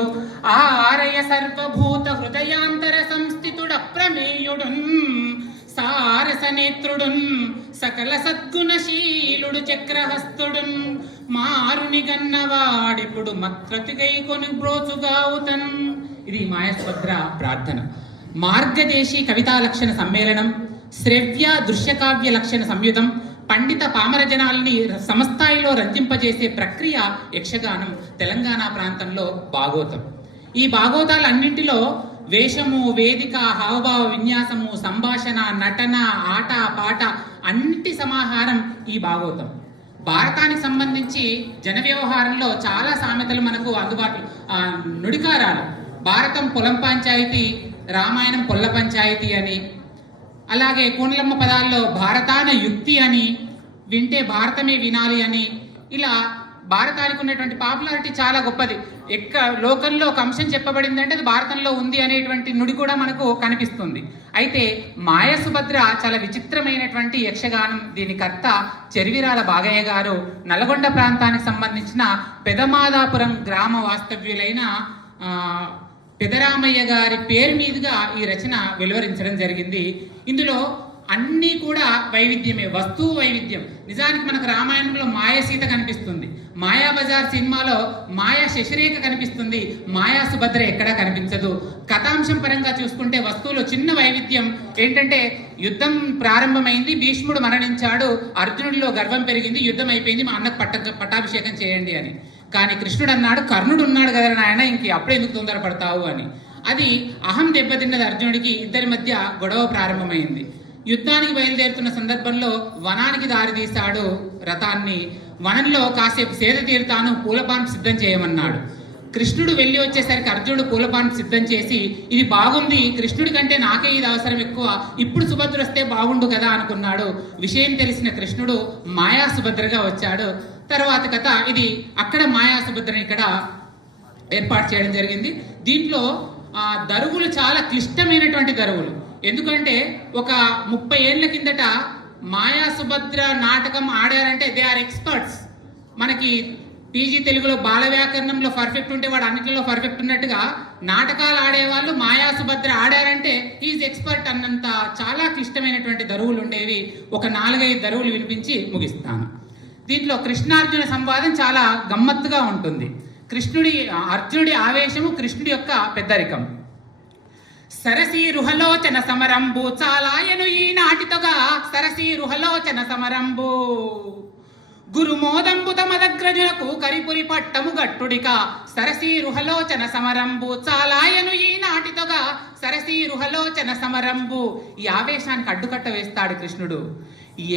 స్థితిలో ఆ ఆరయ సర్వభూత హృదయాంతర సంస్థితుడ ప్రమేయుడున్ సారస నేత్రుడున్ సకల సద్గుణశీలుడు చక్రహస్తుడున్ మారుని గన్నవాడిప్పుడు మత్రతిగై కొని బ్రోచుగావుతన్. ఇది మాయాసుభద్ర ప్రార్థన. మార్గదేశీ కవితా లక్షణ సమ్మేళనం, శ్రవ్య దృశ్యకావ్య లక్షణ సంయుతం, పండిత పామర జనాల్ని సమస్థాయిలో రంజింపజేసే ప్రక్రియ యక్షగానం తెలంగాణ ప్రాంతంలో భాగోతం. ఈ భాగోతాలన్నింటిలో వేషము, వేదిక, హావభావ విన్యాసము, సంభాషణ, నటన, ఆట పాట అన్నిటి సమాహారం ఈ భాగోతం. భారతానికి సంబంధించి జన వ్యవహారంలో చాలా సామెతలు మనకు అందుబాటులో, నుడికారాలు. భారతం పొలం పంచాయతీ, రామాయణం పొల్ల పంచాయతీ అని, అలాగే కోనలమ్మ పదాల్లో భారతాన యుక్తి అని, వింటే భారతమే వినాలి అని, ఇలా భారతానికి ఉన్నటువంటి పాపులారిటీ చాలా గొప్పది. లోకంలో ఒక అంశం చెప్పబడింది అంటే అది భారతంలో ఉంది అనేటువంటి నుడి కూడా మనకు కనిపిస్తుంది. అయితే మాయాసుభద్ర చాలా విచిత్రమైనటువంటి యక్షగానం. దీని కర్త చెరివిరాల బాగయ్య గారు నల్గొండ ప్రాంతానికి సంబంధించిన పెదమాదాపురం గ్రామ వాస్తవ్యులైన పెదరామయ్య గారి పేరు మీదుగా ఈ రచన వెలువరించడం జరిగింది. ఇందులో అన్నీ కూడా వైవిధ్యమే, వస్తువు వైవిధ్యం. నిజానికి మనకు రామాయణంలో మాయాసీత కనిపిస్తుంది, మాయాబజార్ సినిమాలో మాయా శశిరేఖ కనిపిస్తుంది, మాయా సుభద్ర ఎక్కడా కనిపించదు. కథాంశం పరంగా చూసుకుంటే వస్తువులో చిన్న వైవిధ్యం ఏంటంటే, యుద్ధం ప్రారంభమైంది, భీష్ముడు మరణించాడు, అర్జునుడిలో గర్వం పెరిగింది, యుద్ధం అయిపోయింది, మా అన్నకు పట్టాభిషేకం చేయండి అని. కానీ కృష్ణుడు అన్నాడు, కర్ణుడు ఉన్నాడు కదా నాయన, ఇంక అప్పుడే ఎందుకు తొందరపడతావు అని. అది అహం దెబ్బతిన్నది అర్జునుడికి. ఇద్దరి మధ్య గొడవ ప్రారంభమైంది. యుద్ధానికి బయలుదేరుతున్న సందర్భంలో వనానికి దారి తీశాడు రథాన్ని. వనంలో కాసేపు సేద తీరుతాను, పూలపాన్ సిద్ధం చేయమన్నాడు. కృష్ణుడు వెళ్ళి వచ్చేసరికి అర్జునుడు పూలపాన్ సిద్ధం చేసి, ఇది బాగుంది, కృష్ణుడి కంటే నాకే ఇది అవసరం ఎక్కువ, ఇప్పుడు సుభద్ర వస్తే బాగుండు కదా అనుకున్నాడు. విషయం తెలిసిన కృష్ణుడు మాయా సుభద్రగా వచ్చాడు. తర్వాత కథ ఇది. అక్కడ మాయా సుభద్రని ఇక్కడ ఏర్పాటు చేయడం జరిగింది. దీంట్లో దరువులు చాలా క్లిష్టమైనటువంటి దరువులు. ఎందుకంటే ఒక 30 ఏళ్ల కిందట మాయా సుభద్ర నాటకం ఆడారంటే దే ఆర్ ఎక్స్పర్ట్స్. మనకి పీజీ తెలుగులో బాల వ్యాకరణంలో పర్ఫెక్ట్ ఉంటే వాడు అన్నింటిలో పర్ఫెక్ట్ ఉన్నట్టుగా నాటకాలు ఆడేవాళ్ళు మాయా సుభద్ర ఆడారంటే ఈజ్ ఎక్స్పర్ట్ అన్నంత చాలా క్లిష్టమైనటువంటి దరువులు ఉండేవి. ఒక 4-5 దరువులు వినిపించి ముగిస్తాను. దీంట్లో కృష్ణార్జున సంవాదం చాలా గమ్మత్తుగా ఉంటుంది. అర్జునుడి ఆవేశము, కృష్ణుడి యొక్క పెద్దరికం. సరసీ రుహలోచన సమరంబు చాలాయను ఈ నాటితోగా, సరసీ రుహలోచన సమరంబు గురుమోదంబు తమదగ్రజునకు కరిపురి పట్టము గట్టుడిక, సరసీ రుహలోచన సమరంబు చాలాయను ఈ నాటితోగా, సరసీ రుహలోచన సమరంబు. ఈ ఆవేశానికి అడ్డుకట్ట వేస్తాడు కృష్ణుడు.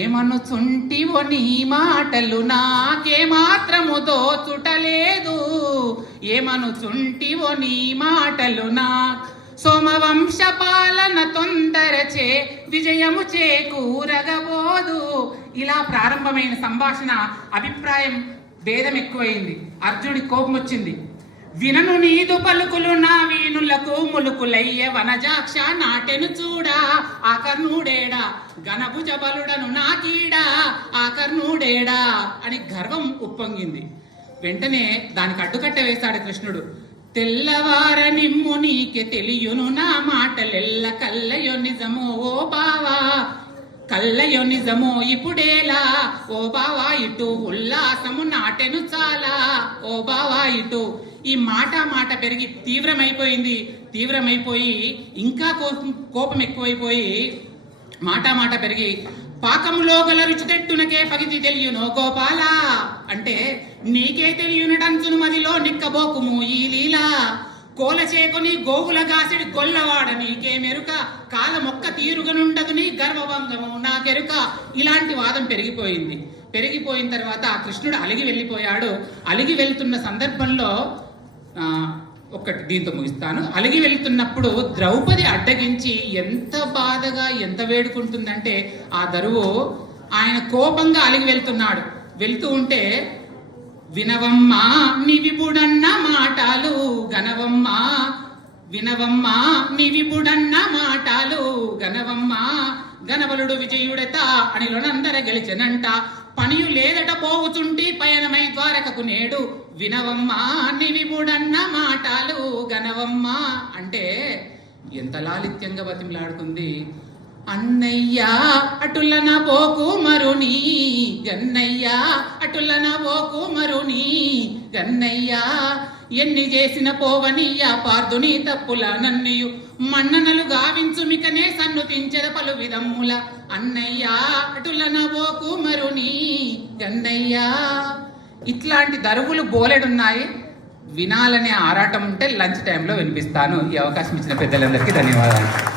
ఏమనుచుంటివో నీ మాటలు నాకేమాత్రము దోచుటలేదు, ఏమనుచుంటివో నీ మాటలు నా సోమవంశ పాలన తొందరచే విజయము చేకూరగబోదు. ఇలా ప్రారంభమైన సంభాషణ అభిప్రాయం భేదం ఎక్కువైంది. అర్జునుడి కోపం వచ్చింది. వినను నీదు పలుకులు నా వీణులకు ములుకులయ్య వనజాక్ష నాటెను చూడా, ఆ కర్ణుడేడా ఘనభుజ బలుడను నాకీడా, ఆ కర్ణుడేడా అని గర్వం ఉప్పొంగింది. వెంటనే దానికి అడ్డుకట్ట వేశాడు కృష్ణుడు. తెల్లవార నిమ్ము నీకే తెలియును నా మాటలెల్ల కల్లయో నిజమో ఓ బావా, కల్లయో నిజమో ఇప్పుడేలా, ఓ బావా ఇటు ఉల్లాసము నాటెను చాలా, ఓ బావా ఇటు. ఈ మాట పెరిగి తీవ్రమైపోయి ఇంకా కోపం ఎక్కువైపోయి మాట పెరిగి, పాకములో గల రుచి తెట్టునకే పగితి తెలియనో గోపాల, అంటే నీకే తెలియనడంచును మదిలో నిక్కబోకుము ఈ లీలా, కోల చేకొని గోగుల గాసిడి గొల్లవాడ నీకే మెరుక, కాలమొక్క తీరుగనుండదు నీ గర్వభంగము నాకెరుక. ఇలాంటి వాదం పెరిగిపోయిన తర్వాత కృష్ణుడు అలిగి వెళ్ళిపోయాడు. అలిగి వెళ్తున్న సందర్భంలో దీంతో ముగిస్తాను. అలిగి వెళ్తున్నప్పుడు ద్రౌపది అడ్డగించి ఎంత బాధగా ఎంత వేడుకుంటుందంటే, ఆ దరువు ఆయన కోపంగా అలిగి వెళ్తూ ఉంటే, వినవమ్మా నివిబుడన్న మాటలు గనవమ్మా, వినవమ్మా నివిబుడన్న మాటలు గనవమ్మా, గనబలుడు విజయుడత అనిలోనందర గెలిచెనంట, పనియు లేదట పోవుచుంటి పయనమై ద్వారకకు నేడు, వినవమ్మా నివిబుడన్న మాట మాటలు గనవమ్మ అంటే ఎంత లాలిత్యంగా బతిమలాడుతుంది. అన్నయ్యా అటులన పోకు మరుని గన్నయ్యా అటులన పోకు మరుని గన్నయ్యా ఎన్ని చేసిన పోవనియ్యా పార్దుని తప్పుల నన్నయ్యు మన్ననలు గావించుమికనే సన్నుతించెద పలు విధముల అన్నయ్యా అటులన పోకు మరుని గన్నయ్యా. ఇట్లాంటి దరువులు బోలెడున్నాయి. వినాలనే ఆరాటం ఉంటే లంచ్ టైంలో వినిపిస్తాను. ఈ అవకాశం ఇచ్చిన పెద్దలందరికీ ధన్యవాదాలు.